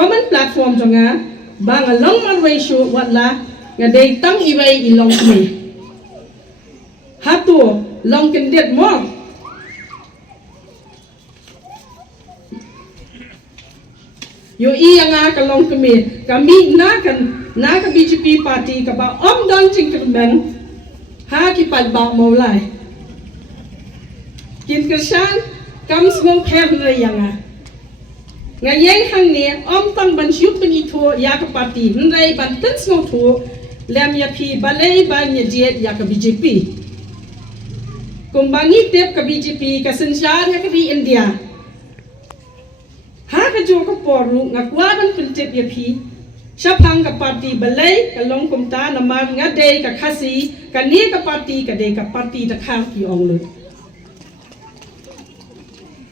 common platform jonga bang along man ratio watla nga day tang iway ilong kami hatu long kendet mo yo iya nga kalong kami na ka BJP party ka ba dan ching kemen ha ki pal ba mo lai kin kersan kam smong pher le yanga ngayeng hang ne tang ban shup ni tho ya ka party nrai ban tan smong tho lem ya phi balai ban ye jet ya ka BJP kumbangi tep ka BJP ka sensyar ya ka di India ha ka jo ka poru ngakwa ban tep ya phi Shapang ka party balay ka long kumta naman nga day ka kasi kani ka party ta khang ki onglut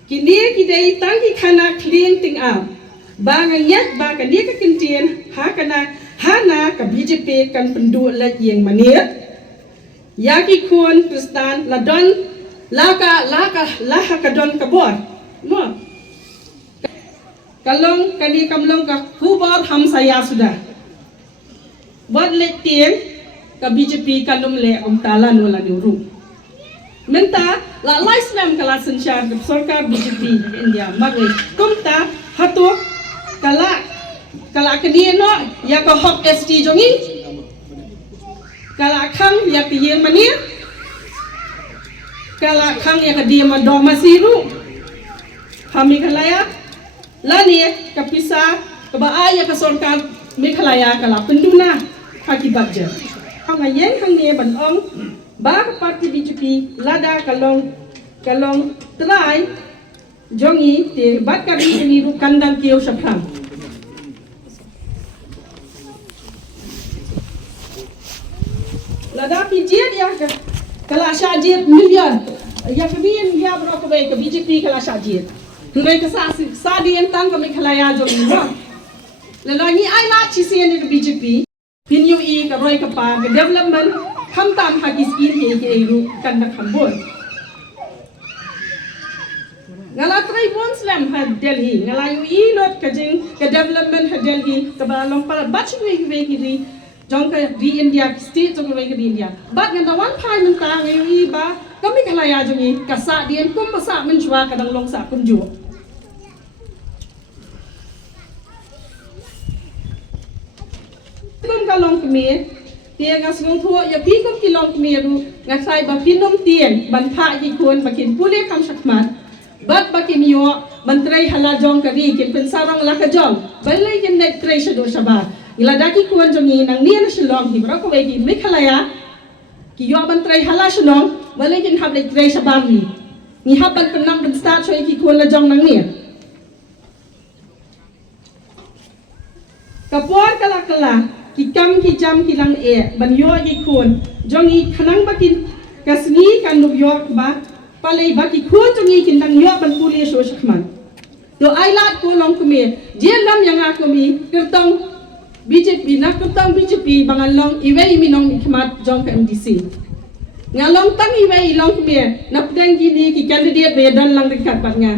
kini ki day tangki khana clean ting out ba nga yat ba kani ka kintin ha kana hana ka BJP kan pendu la yeng mania yaki kun kristan ladon laka ka don ka bor mo kalong kani kamlong ka kubar ham saya sudah buat letien ka BJP kanum le tala nula diuru menta la Islam kala sensyar ke sarkar BJP India magi kumta hatu kala kani no ya ka hok ST jongi kala khang ya ki yen mania kala khang ya ka dia mandong masiru kami kalaya lani kapisa kebaaya ka sarkar Meghalaya kala penduna haki budget ngayeng hang ne ban ba parti BJP lada kalong try jongi te bat ka ni ru kandang kiyo sapram lada pijet ya kala shajit million ya kabin ya bro ka BJP kala shajit ngai ka sa di entang ka Meghalaya jongi ba lalani ai la chi sen ka BJP pin yu I ka roi ka pa ka development kham tam ha ki skin he ru kan na khambol ngala trai bon slam ha Delhi ngala yu I not ka jing ka development ha Delhi ka ba long pa batch we ki ri jong ka di India state jong we ka di India but nganda one time man ta yu I ba ka Meghalaya jongi ka sa dien kum pa sa man chwa ka dang long sa kum ju kalong kami tiang ngas ngong thua ya pi kom kilong kami ru ngasai ba pinom tiang ban pha ki kun bakin pule kam sakmat bat bakin yo mantrai hala jong kari kin pensarong la ka jong balai kin net trai shado shaba ila daki kun jongi nang ni na shlong hi bra ko ki Meghalaya ki yo mantrai hala shlong balai kin hab le trai shaba ni haban penang ben start choi ki kun la jong nang ni kapor kala ki kam ki jam ki lang ban yo ki kun jongi khanang bakin kasni kan New York ba palai baki kun jongi kin nang yo ban puli so shakman do ai lat ko long kumi je lam yang akumi kertong BJP na kertong BJP bangan long iwei minong ikmat jong ka MDC ngalong tang iwei long kumi na pdeng gini ki candidate be dan lang dekat patnya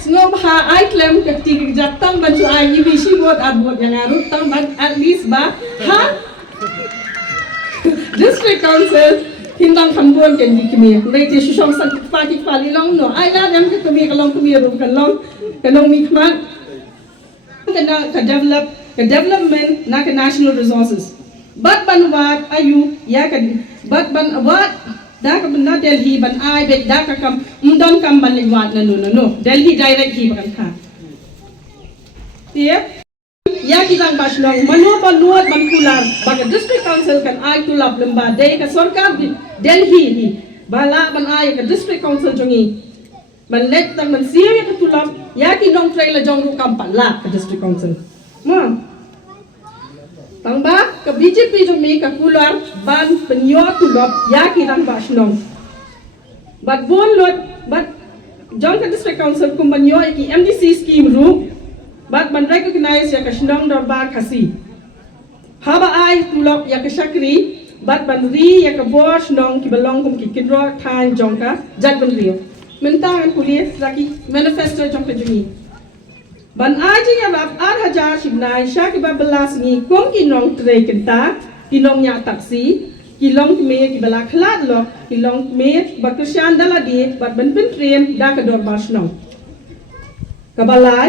Snob ha I claim ke tiga jatang baju I ini si buat abot yang arut tang ban at least ba ha district council hindang kambon kan di kami mereka susong sakit pagi pagi long no I lah yang ke kami kalong kami rum kalong mikmat kena ke development nak ke national resources but ban wat ayu ya kan but ban wat dah ke benda Delhi ban ai bet dah ke kam undang kam ban liwat no Delhi direct hi bakan kha tiap ya kitang baslong manu banuat ban kular bag district council kan ai tulap lemba dei ka sarkar Delhi hi bala ban ai ka district council jongi ban let tang ban siya ka tulap ya ki dong trail la jong ru kam pala ka district council ma tangba ke BJP jumi ke kular ban penyo tulop ya kirang basnong bat bon lot bat jong ke district council kum banyo ki MDC scheme ru bat ban recognize ya ke snong dor ba khasi haba ai tulop ya ke sakri bat ban ri ya ke bor snong ki belong kum ki kinro than jong ka jat ban ri mentang kuliah lagi manifesto jong ke jumi ban aja ya rap ar hajar sibnai syak ba belas ni kom ki nong tre kenta ki nong nya taksi ki long me ki bala khlat lo ki long me ba krisyan dala di bat ben pen trem da ka dor basnong kabalai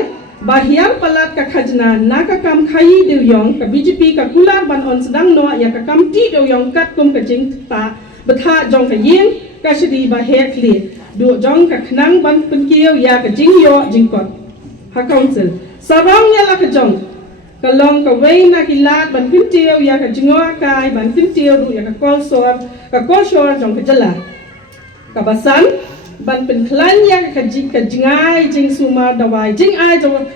bahiar palat ka khajna na ka kam khai de yong ka BJP ka kular ban on sedang no ya ka kam ti de yong kat kum ka jing ta betha jong ka yeng ka sidi ba he kli du jong ka khnang ban pen kieu ya ka jing yo jing kot ha council sarong ya la ka jong ka long ka wei na ki lat ban pen tieu ya ka jingo kai ban pen tieu du ya ka kol sor jong ka jala ka basan ban pen klan ya ka jingai jing sumar dawai jing ai jong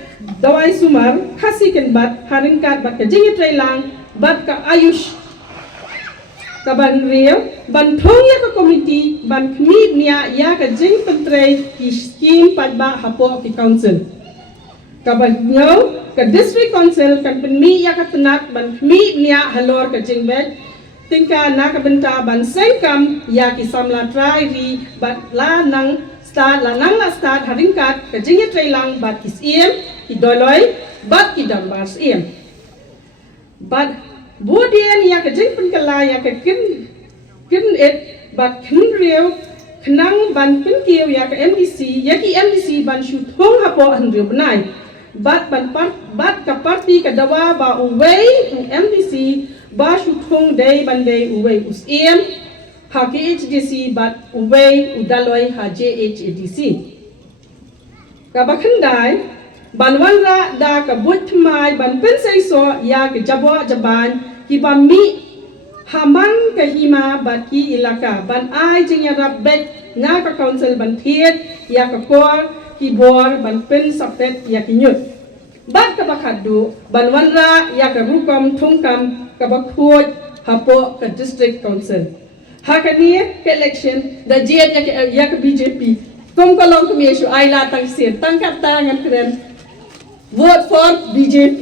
dawai sumar khasi ken bat haring kat bat ka jing trei lang bat ka ayush ka ban rieu ban thong ya ka committee ban khmi nia ya ka jing pen trei ki scheme pat ba hapo ki council ka ban nyau ka district council kan pen mi ya ka tenat ban khmi nia halor ka jing bet tingka na ka benta ban sengkam ya ki samla trai ri bat la nang start la nang la start haring kat ka jing trei lang bat ki siem ki doloi bat ki dam bar siem bat budian ya ka jing pen kala ya ka kin et bat kin rieu khnang ban pen kieu ya ka MDC ya ki MDC ban shu thong hapo an rieu nai bat ka parti ka dawa ba uwei MDC ba shu thong dei ban dei uwei usiem ha ki HDC bat uwei udaloi ha JHADC ka ba khandai ban wanra da ka but mai ban pen sei so ya ka jabo jaban ki ba mi haman ka hima bat ki ilaka ban ai jing ya rap bet nga ka council ban thiet ya ka kor ki bor ban pen sapet ya ki nyut bat ka bakhadu ban wanra ya ka rukom thungkam ka bakhuj hapo ka district council hakani election da jet ya ka BJP kom ka long kami shu ai la tang sir tang kap ta ngan kren vote for BJP